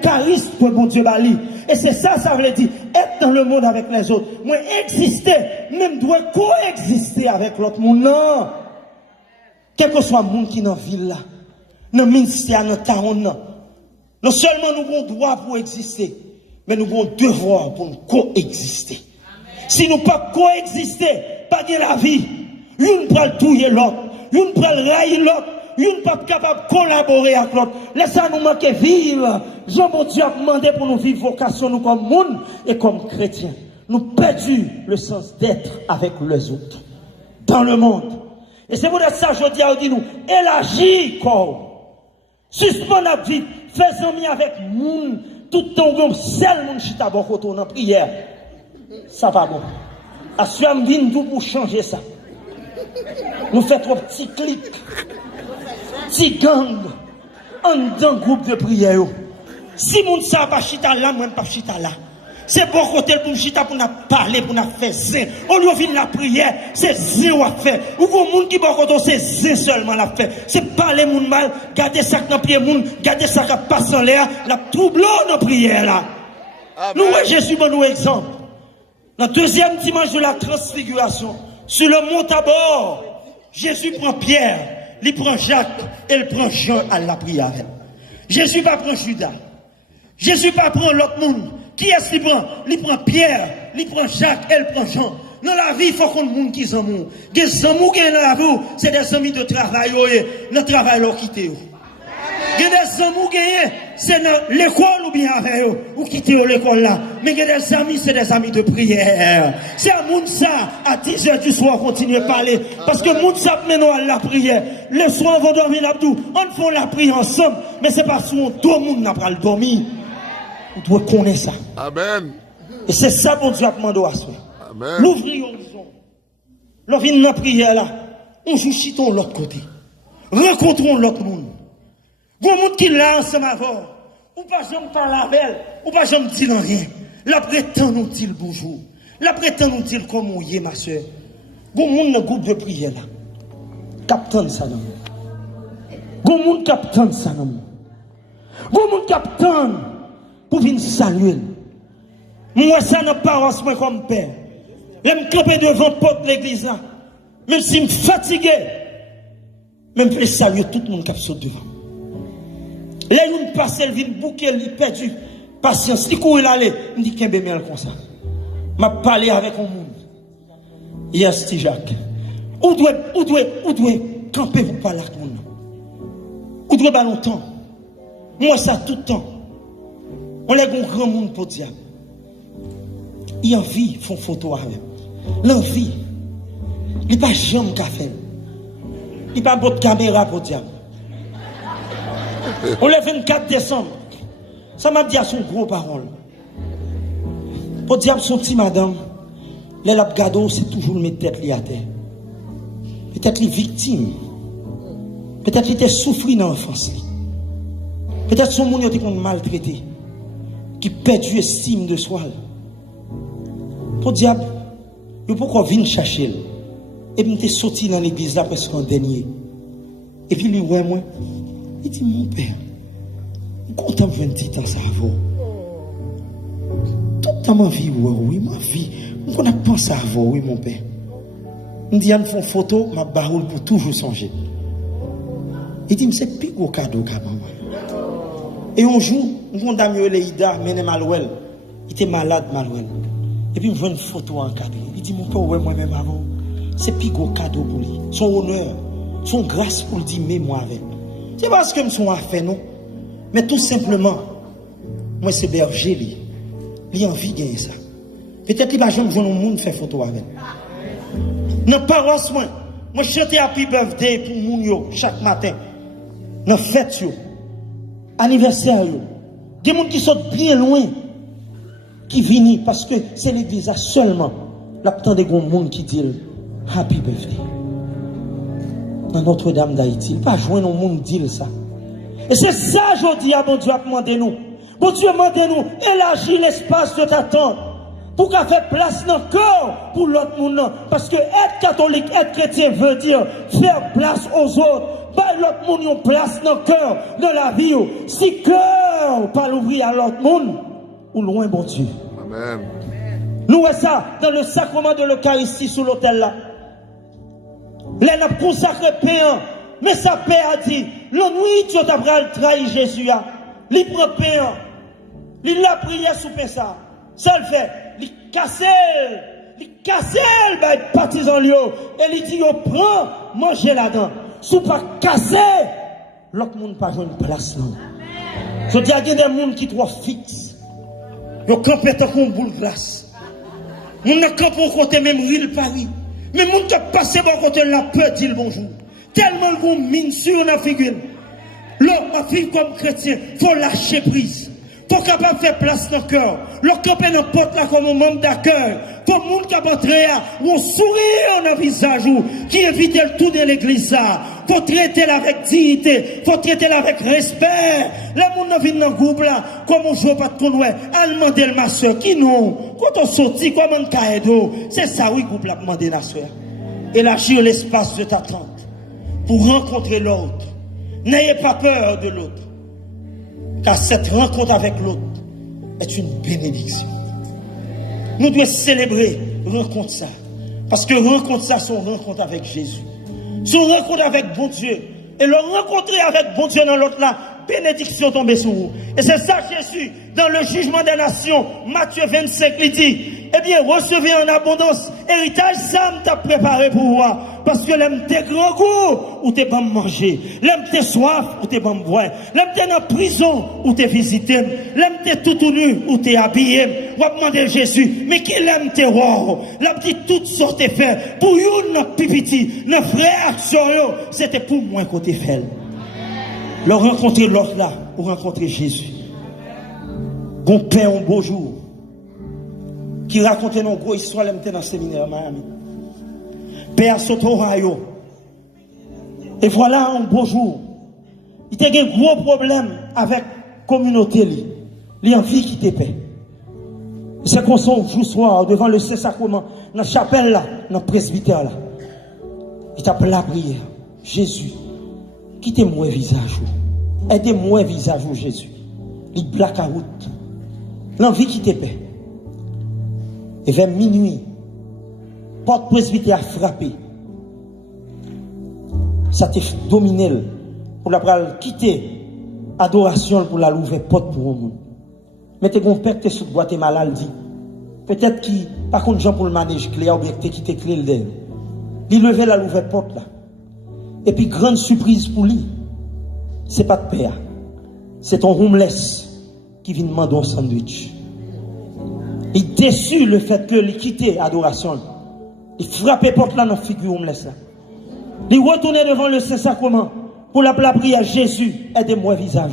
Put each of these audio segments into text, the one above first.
charisme pour bon Dieu bali. Et c'est ça, ça veut dire être dans le monde avec les autres. Moi, exister, même doit coexister avec l'autre monde. Non. Quel que soit le monde qui est dans la ville là, dans le ministère, dans le town, non seulement nous avons droit pour exister, mais nous avons devoir pour coexister. Si nous ne pouvons pas coexister, pas de la vie, l'une peut le touiller l'autre, l'une peut le railler l'autre, l'une pas capable de collaborer avec l'autre. Laissez nous manquer vivre. Jean-Bon Dieu a demandé pour nous vivre vocation nous comme monde et comme chrétiens. Nous perdons le sens d'être avec les autres dans le monde. Et c'est pour ça que je dis à nous, élargis corps. Suspends notre vie, fais amis avec monde, tout ton groupe, seul monde qui t'a beaucoup dans la prière. Ça va bon. Assume vine tout pour changer ça. Nous faisons trop petits clics, petits gangs, en dans groupe de prière. Si moun sa pas chita là, moi pas chita là. C'est bon côté pour chita pour nous parler, pour nous faire zin. Au lieu de la prière, c'est zin ou à faire. Ou pour moun qui bon côté, c'est zin seulement la faire. C'est parler moun mal, garder ça dans pied moun, garder ça qui passe en l'air, la trouble dans prière là. Nous Jésus bon nous exemple. Dans le deuxième dimanche de la transfiguration, sur le mont Tabor, Jésus prend Pierre, il prend Jacques et il prend Jean à la prière. Jésus va prendre Judas. Jésus va prendre l'autre monde. Qui est-ce qu'il prend? Il prend Pierre, il prend Jacques et il prend Jean. Dans la vie, il faut qu'on ait des gens qui sont amours. Des amours qui sont dans la vie, c'est des amis de travail. Le travail, ils quittent. Il y a des amours qui c'est dans l'école ou bien avec eux, ou quitter l'école là. Mais il y a des amis, c'est des amis de prière. C'est à moun ça, à 10h du soir, continuer à parler. Parce que moun ça mène à la prière. Le soir, on va dormir là-dedans. On fait la prière ensemble. Mais c'est parce qu'on tout le monde n'a pas le dormir. On doit connaître ça. Amen. Et c'est ça que Dieu a demandé à soi. Amen. L'ouvrir l'horizon. L'ouvrir dans la prière là. On joue chitons l'autre côté. Rencontrons l'autre monde. Bon monde qui l'a ensemble avec ou pas jamais parler avec elle, ou pas jamais dire rien. La prétend nous dire bonjour. La prétend nous dire comment on y est, ma soeur. Bon monde dans groupe de prière là. Captain ça non. Bon monde captain ça non. Bon monde captain pour venir saluer. Moi ça n'a pas moi comme père. Je me camper devant porte de l'église là. Même si je suis fatigué, même je saluer tout le monde qui saute devant. Là, nous passons, il vient bouquer, il perdu. Patience, il court, il allait. Il dit qu'il y a comme ça. Je parlé avec un monde. Yes, petit Jacques. Où doit camper pour parler avec le monde? Où doit pas longtemps? Moi, ça tout le temps. On est un grand monde pour dire. Il a envie, font photo avec. L'envie. Il n'y a pas jamais qu'à faire. Il n'y a pas de caméra pour dire. On le 24 décembre. Ça m'a dit à son gros parole. Pour dire à son petit madame, les labgado, c'est toujours mettre tête à terre. Peut-être les victimes. Peut-être qu'ils étaient souffrus dans l'enfance. Peut-être son monde était maltraité. Qui perdu estime de soi. Pour dire, il faut qu'on vienne chercher. Et puis, il était sorti dans l'église là presque en dernier. Et puis, lui, ouais, moi. Il dit, mon père, je suis content de venir dire ça à vous. Toute ma vie, oui, ma vie, je connais pensé à vous, oui, mon père. Il dit, on fait une photo, ma baroule pour toujours songer. Il dit, c'est plus gros cadeau qu'à maman. Et un jour, mon ami Leïda, mené Malouel, il était malade, Malouel. Et puis, je vois une photo encadrée. Il dit, mon père, ouais, moi-même avant, c'est plus gros cadeau pour lui. Son honneur, son grâce pour lui dire, mais moi avec. C'est parce que je suis affaire, non? Mais tout simplement, moi, c'est berger, il a envie de gagner ça. Peut-être qu'il va jamais jouer au monde faire photo avec. Dans paroisse, moi, je chante Happy Birthday pour moun chaque matin. Dans fête, anniversaire, des gens qui sont bien loin, qui viennent parce que c'est l'église seulement. Là, tant de gens qui disent Happy Birthday. Dans Notre-Dame d'Haïti. Pas joindre au monde dire ça. Et c'est ça, je dis à bon Dieu, à demander nous. Bon Dieu, demandez nous, élargis l'espace de ta tente. pour qu'à faire place dans le cœur pour l'autre monde. Parce que être catholique, être chrétien veut dire faire place aux autres. Pas l'autre monde une place dans le cœur, dans la vie. Si cœur pas l'ouvrir à l'autre monde, ou loin bon Dieu. Amen. Nous voyons ça dans le sacrement de l'Eucharistie sous l'autel là. Là, on a consacré pain, mais sa père a dit, l'ennui, tu as trahi Jésus. Il prend pain, il l'a prié sous pain ça. Ça le fait, il casse, bah, partisan lui, et il dit, prends, mangez là-dedans. Si pas cassé, l'autre monde pas jouer une place non. Je dis, il y a des gens qui sont fixes. Ils campent comme une boule de glace. Ils campent au côté même rire Paris. Mais les gens qui passent au côté la peur dire bonjour. Tellement ils ont mine sur la figure. Là, en fille comme chrétien, il faut lâcher prise. Il faut capable faire place dans le cœur. Le camper dans porte là comme un membre d'accueil. Il faut que les gens qui entrer ou un sourire dans le visage qui invite le tout de l'église. Il faut traiter avec dignité. Il faut traiter avec respect. Les gens qui viennent dans le groupe là, comme on joue pas de connois, à demander ma soeur, qui non? Quand on sortit, comment on cadeau? C'est ça, oui, groupe là, demander la soeur. Élargir l'espace de t'attente pour rencontrer l'autre. N'ayez pas peur de l'autre. Car cette rencontre avec l'autre est une bénédiction. Nous devons célébrer rencontre ça. Parce que rencontre ça, c'est une rencontre avec Jésus. C'est une rencontre avec bon Dieu. Et le rencontrer avec bon Dieu dans l'autre là, bénédiction tombe sur vous. Et c'est ça Jésus, dans le jugement des nations, Matthieu 25, il dit, eh bien, recevez en abondance, héritage, ça m'a préparé pour vous. Parce que l'aime t'es grand goût, ou t'es bon manger. L'aime t'es soif, ou t'es bon boire. L'aime t'es dans prison, ou t'es visité. L'aime t'es tout nu, ou t'es habillé. Ou a demandé Jésus, mais qui l'aime t'es roi? L'aime dit toutes sortes de faire. Pour une, notre pipiti, notre frère action, c'était pour moi côté fait. Le rencontrer l'autre là, ou rencontrer Jésus. Bon père, un beau jour. Qui racontait nos gros histoires, l'aime t'es dans le séminaire Miami. Père Sotorayo. Et voilà un beau jour. Il y a un gros problème avec la communauté. Il y a envie qui te paie. C'est qu'on s'en joue soir devant le Saint-Sacrement, dans la chapelle là, dans le presbytère là. Il t'appelle la prière. Jésus, quittez-moi le visage. Aidez-moi le visage, Jésus. Il blaque à route. L'envie qui te paie. Et vers minuit, porte presbytère a frappé. Ça t'a dominé pour la quitter adoration pour la ouvrir porte pour le monde. Mais t'es bon père qui sous boîte malade dit. Peut-être qui par contre Jean pour le manège clé ou bien qui t'es clé le il lever la ouvrir porte là. Et puis grande surprise pour lui. C'est pas de père. C'est ton homeless qui vient demander un sandwich. Il déçu le fait que il quitté adoration. Il frappait porte là dans la figure homeless là. Il retournait devant le Saint-Sacrement pour la prière Jésus, aidez-moi visage.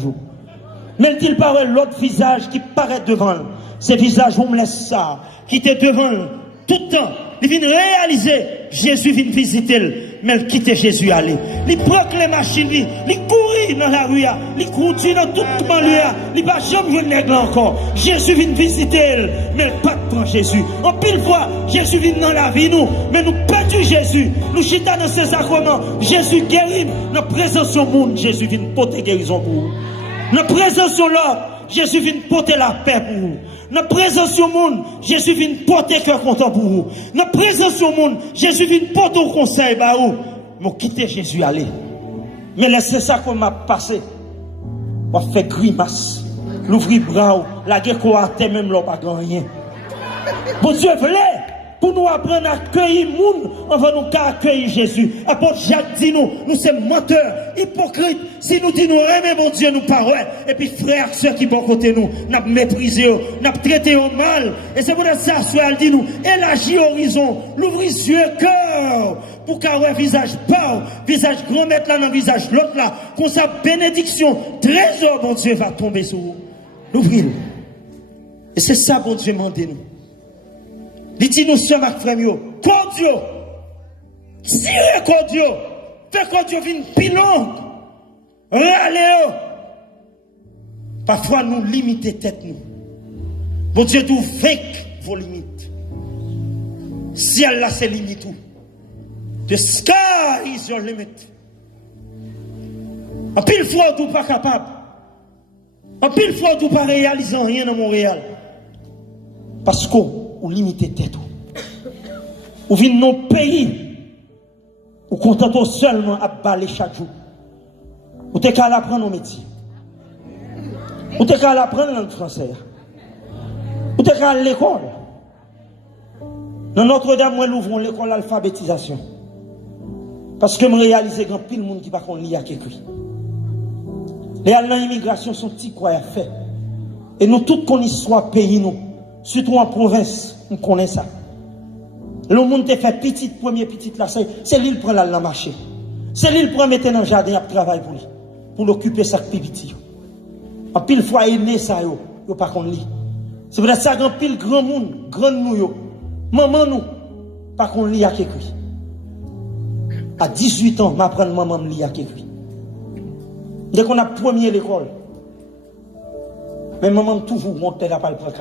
Mais il paraît l'autre visage qui paraît devant. Ce visage homeless ça, qui était devant tout le temps. Il vient réaliser, Jésus vient visiter, mais il quitte Jésus aller. Il prend les machines, il court dans la rue, il court dans tout le monde, il va jamais jouer nègre encore. Jésus vient visiter, mais il pas de prendre Jésus. En pile fois, Jésus vient dans la vie, nous, mais nous perdons Jésus. Nous chita dans ces sacrements, Jésus guérit, dans la présence au monde, Jésus vient porter guérison pour vous. Dans la présence de l'homme, Jésus vient porter la paix pour vous. Dans la présence au monde, Jésus vient porter cœur content pour vous. Dans la présence au monde, Jésus vient porter au conseil pour vous. Mais quittez Jésus aller. Mais laissez ça qu'on m'a passé. On fait grimace. L'ouvrir bras, la guerre qu'on a même là pas rien. Bon Dieu voulait pour nous apprendre à accueillir le monde, on va nous accueillir Jésus. Apôtre Jacques dit nous sommes menteurs, hypocrites. Si nous disons nous aimons mon Dieu, nous parlons. Et puis frères, ceux qui sont côté nous, nous avons méprisé, nous avons traité au mal. Et c'est pour ça que elle dit nous, élargir l'horizon, l'ouvrir sur le cœur, pour qu'un visage pas, visage grand mettre là dans le visage l'autre là, qu'on sa bénédiction, trésor, mon Dieu, va tomber sur vous. L'ouvrir. Et c'est ça, bon Dieu, demandez nous. Il dit nous sommes avec frère, cordio, tirez cordio, fait cordio vine pilon, râlez. Parfois nous limiter tête nous. Bon Dieu, tout vaincre vos limites. Ciel là, c'est limite tout. The sky is your limit. En pile fois, tu pas capable. En pile fois, tu pas réaliser rien dans Montréal. Parce qu'on limite tête. Ou vient dans nos pays. Ou content seulement à baler chaque jour. Ou t'es qu'à apprendre nos métiers. Ou t'es qu'à apprendre le français. Ou t'es qu'à l'école. Dans Notre-Dame, moi, nous ouvrons l'école d'alphabétisation. Parce que je réalise qu'il y a pile de monde qui ne peut lire écrit. Les Allemands immigration sont petits quoi à faire. Et nous tous connaissons soit pays nous, surtout en province, nous connaissons ça. Le monde te fait petit premier petit là, c'est lui qui prend la marché. C'est lui qui prend mettre dans le jardin et travailler pour lui, pour l'occuper ça petit. En pile fois aîné ça yo pas qu'on lit. C'est pour ça qu'en pile grand monde, grand nous yo, maman nous pas qu'on lit à écrit. À 18 ans, m'apprends maman me lire à écrit. Dès qu'on a premier l'école, mais maman toujours monter là pas le prendre.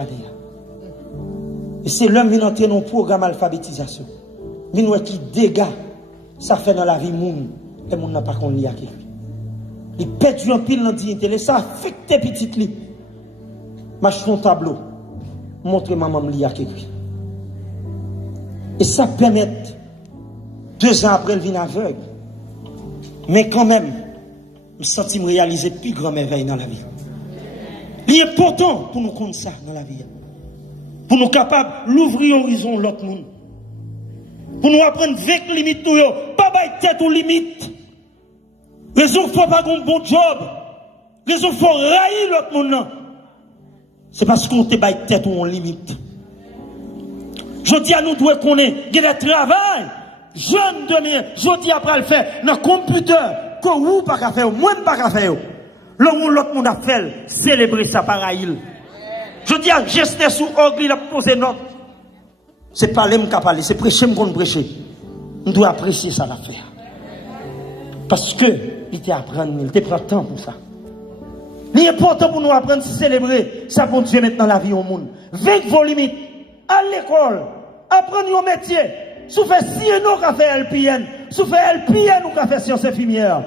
Et c'est l'homme qui entre dans un programme d'alphabétisation. Mais qui dégâts ça fait dans la vie monde et monde n'a pas qu'on lit à écrit. Il pète un pile dans dignité, ça affecte tes petites livres. Marche ton tableau, montre maman me lire à écrit. Et ça permet 2 ans après le vin aveugle. Mais quand même, je me sens réaliser plus grand merveille dans la vie. Il est important pour nous connaître ça dans la vie. Pour nous capables d'ouvrir l'horizon l'autre monde. Pour nous apprendre avec limite tout yo, pas bailler tête aux limites. Raison faut pas un bon job. Raison faut railler l'autre monde. C'est parce qu'on te baille tête ou on limite. Je dis à nous doit connaître, il y a des travail. Jeune demain, je dis après le faire dans le computer, que vous pas qu'à faire, moi pas qu'à faire. L'autre monde a fait, célébrer ça pareil. Je dis à gester sous orgue, il a posé note. C'est pas l'homme qui a parlé, c'est prêcher qu'on prêcher. On doit apprécier ça l'affaire. Parce que, il t'apprend, il te prend temps pour ça. L'important pour nous apprendre, c'est célébrer ça pour Dieu maintenant la vie au monde. Avec vos limites, à l'école, apprendre un métier. Si vous faites CNO, vous fait LPN. Si vous faites LPN, vous faites sciences infirmières.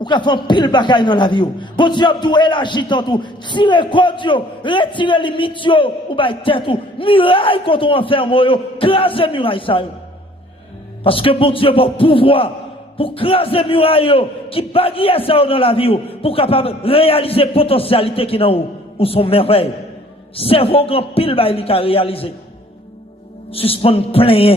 Vous faites un pile bagaille dans la vie. Bon Dieu, vous élargit tout. Tirez code, retirez les limites, ou bien tête, muraille quand on enferme, crasez muraille ça. Parce que bon Dieu, bon pouvoir, pour craser muraille, qui baguille ça dans la vie, pour capable réaliser potentialité qui dans ou son merveille. Cerveau grand pile baille qui a réalisé. Suspendre plein.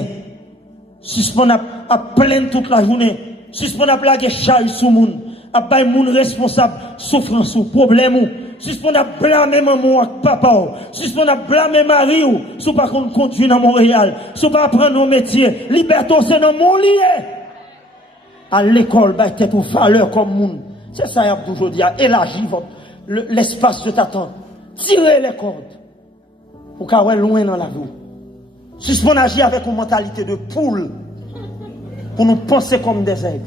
Suspendre à plein toute la journée. Suspendre à plaquer charge sous moun. À bailler moun responsable souffrance ou problème. Suspendre à blâmer maman ou papa. Suspendre à blâmer mari ou. Si pas qu'on continue dans Montréal. Si pas apprendre nos métiers. Liberté c'est dans mon lié. À l'école, bah, t'es pour valeur comme moun. C'est ça, y a toujours dit, élargir l'espace de t'attendre. Tirez les cordes. Pour qu'à loin dans la vie. Suspendre agir avec une mentalité de poule. Pour nous penser comme des aigles.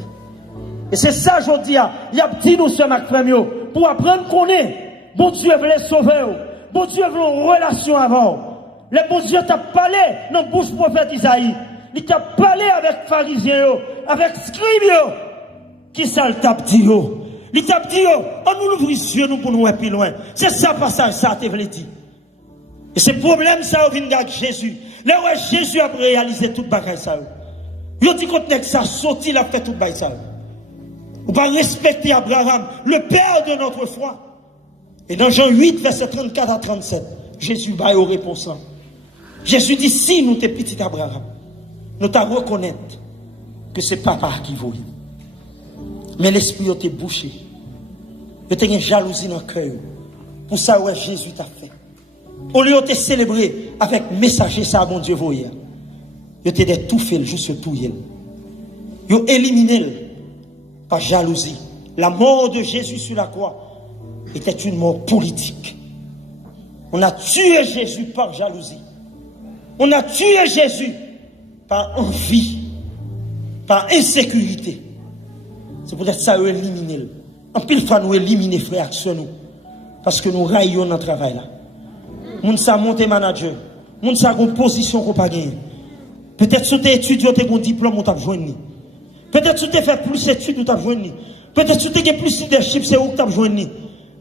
Et c'est ça, je dis, il y a petit nous, ce Mac Premio, pour apprendre qu'on est. Bon Dieu veut les sauver. Bon Dieu veut une relation avant. Le bon Dieu t'a parlé dans la bouche prophète Isaïe. Il t'a parlé avec pharisiens, avec scribes, qui ça le t'a dit, il t'a dit, on nous l'ouvre sur nous pour nous aller plus loin. C'est ça, passage, ça, te voulait dire. Et ce problème, ça, vient avec Jésus. Là où Jésus a réalisé tout le bagage, ça. Il dit qu'on est ça, sorti, il a fait tout le bagage, ça. On va respecter Abraham, le père de notre foi. Et dans Jean 8, verset 34 à 37, Jésus va aux réponses. Jésus dit, si nous t'es petit Abraham, nous t'as reconnaître que c'est papa qui voit. Mais l'esprit t'est bouché. Il y a une jalousie dans le cœur. Pour ça, ouais, Jésus t'a fait. Au lieu de célébrer avec messager, ça, mon Dieu, voyait. Il t'a tout fait, juste tout. Il a éliminé par jalousie. La mort de Jésus sur la croix était une mort politique. On a tué Jésus par jalousie. On a tué Jésus par envie, par insécurité. C'est peut-être ça, nous éliminer. En pile fois, nous éliminer, frères, sur nous. Parce que nous raillons dans le travail là. Moun sa monte manager, Moun sa gon position qu'on pas gagné. Peut-être si tu étudié, tu as un diplôme, on t'a joindre. Peut-être si tu as fait plus d'études, on t'a joindre. Peut-être si tu as plus de leadership, c'est où que tu as joindre.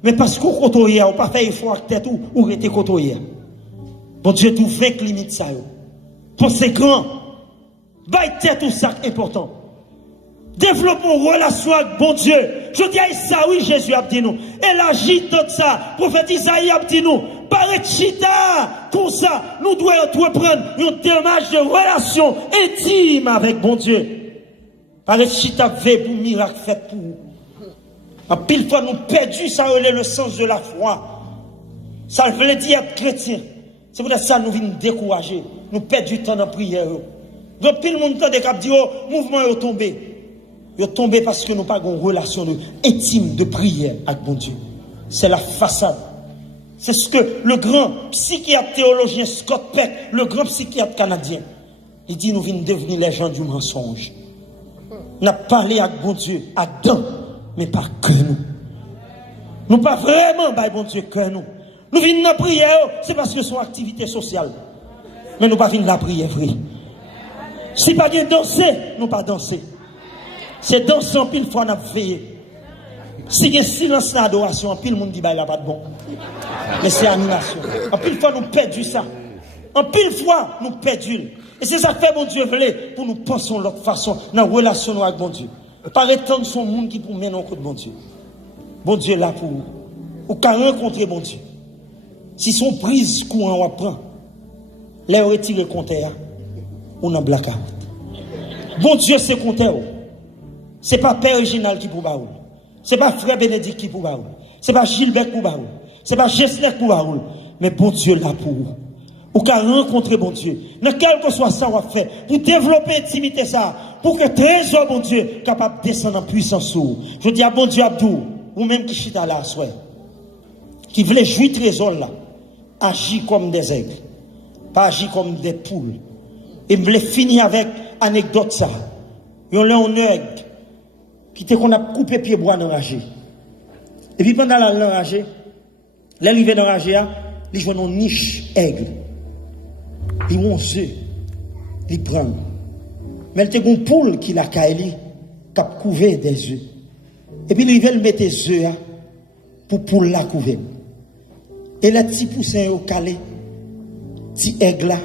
Mais parce qu'on côtoie, on pas fait effort avec tête ou rester côtoyer. Bon Dieu, tout fait limite ça. Conséquent, baille tête tout ça important. Développons une relation avec bon Dieu. Je dis à ça, oui, Jésus a dit nous. Élargis tout ça. Prophète Isaïe a dit nous. Paraît chita, comme ça, nous devons entreprendre une démarche de relation intime avec bon Dieu. Paraît chita, veille pour miracle fait pour vous. En pile fois, nous perdons ça, le sens de la foi. Ça veut dire être chrétien. C'est pour ça que nous venons décourager. Nous perdons du temps dans la prière. Donc, pile monde qui dit, oh, mouvement est tombé. Il est tombé parce que nous n'avons pas une relation intime de prière avec bon Dieu. C'est la façade. C'est ce que le grand psychiatre théologien Scott Peck, le grand psychiatre canadien, il dit, nous venons devenir les gens du mensonge. On a parlé avec bon Dieu, à dedans, mais pas que nous. Nous pas vraiment, bah, bon Dieu, que nous. Nous venons dans la prière, c'est parce que c'est une activité sociale. Mais nous pas venons dans la prière vraie. Si pas de danser, nous pas danser. C'est dansant, pile fois, on a veillé. Si il y a silence dans l'adoration, pile le monde dit, bah, il n'a pas de bon. Mais c'est animation. En pile fois, nous perdons ça. En pile fois, nous perdons. Et c'est ça que fait bon Dieu voulait pour nous penser de l'autre façon dans la relation avec bon Dieu. Par étendre son monde qui pour mener en compte bon Dieu. Bon Dieu est là pour vous. Ou qu'à rencontrer bon Dieu. Si son prise courant on prend, les retirer compteur, on en blackout. Bon Dieu c'est compteur. C'est pas Père Réginal qui pour baoul. C'est pas Frère Bénédicte qui pour baoul. C'est pas Gilbert pour baoul. C'est pas Gessner pour baoul. Mais bon Dieu là pour vous. Ou qu'à rencontrer bon Dieu. Dans quel que soit ça on va faire. Pour développer intimité ça. Pour que trésor bon Dieu capable de descendre en puissance sur vous. Je dis à bon Dieu Abdou. Ou même qui chita là, soit. Qui voulait jouir trésor là. Agir comme des aigles. Pas agir comme des poules. Et me voulait finir avec anecdote ça. Yon l'a un aigle. Qui était qu'on a coupé pied bois d'enragé. Et puis pendant l'enragé, l'arrivée d'enragé, il joue une niche aigle. Il a un œuf. Il prend. Mais il y a une poule qui l'a caillé, qui a couvert des œufs. Et puis il veut mettre des œufs pour poule la couvrir. Et les petits poussins au calé, petit aigle là,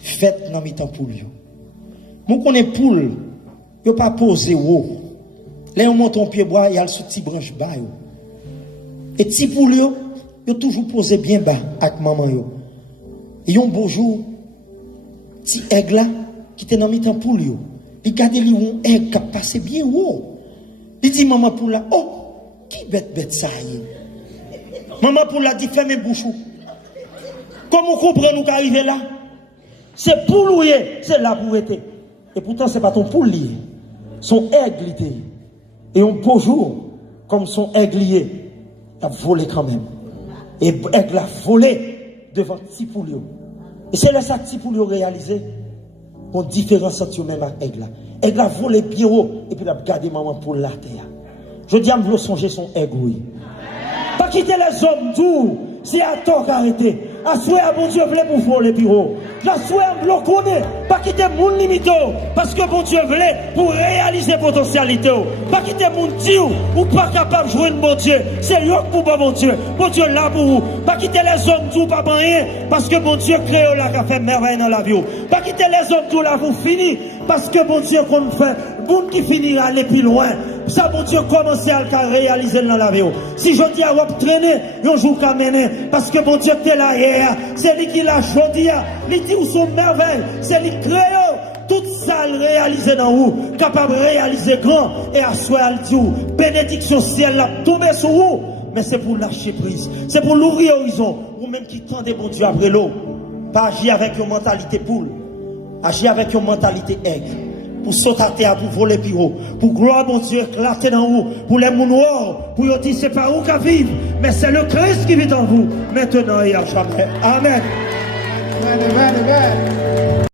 fait dans mi-temps poule. Moi, qu'on est poule, il ne pas posé haut. Là, on monte en pied bois, il y a le sous-petit branche bas. Et petit poule, il toujours posé bien bas avec maman. Et un beau jour, petit aigle là, qui était dans mi-temps poule, il regarde un aigle qui a passé bien haut. Il dit, maman poule là, oh, qui bête ça y est. Maman poule là dit, fermez bouche. Comment vous comprenez nous qu'arriver là? C'est poule, c'est là pour être. Et pourtant, ce n'est pas ton poule lié. Son aigle lié. Et un beau jour, comme son aigle lié, il a volé quand même. Et l'aigle a volé devant petit poule. Et c'est là ça que petit poule réalisé. On différence entre même avec l'aigle. L'aigle a volé bien haut. Et puis il a gardé maman pour la terre. Je dis à me songer son aigle, oui. Pas quitter les hommes doux. C'est à tort qu'arrêter. À souhait à bon Dieu voulait pour voler plus haut. La souhait à me connaître. Pas quitter mon limite. Parce que bon Dieu voulait pour réaliser potentialité. Pas quitter mon Dieu ou pas capable de jouer bon Dieu. C'est lui pour bon Dieu. Bon Dieu là pour vous. Pas quitter les hommes doux pas rien. Parce que bon Dieu crée là qui a fait merveille dans la vie. Pas quitter les hommes doux là pour finir. Parce que bon Dieu qu'on fait. Bon qui finit à aller plus loin. Ça bon Dieu commence à réaliser dans la vie. Si je dis à vous traîner, un jour qu'à mener. Parce que bon Dieu t'es là hier. C'est lui qui l'a choisi. Il dit où sont merveilles. C'est lui qui crée. Tout ça réalisé dans vous. Capable de réaliser grand. Et à soi elle dit bénédiction ciel là tomber sur vous. Mais c'est pour lâcher prise. C'est pour l'ouvrir horizon. Ou même qui tendez bon Dieu après l'eau. Pas agir avec une mentalité poule. Agir avec une mentalité aigle. Pour sauter à terre, pour voler plus haut, pour gloire mon Dieu éclater dans vous, pour les mounoirs, pour dire c'est pas vous qui vivent, mais c'est le Christ qui vit en vous, maintenant et à jamais. Amen. Amen, amen, amen.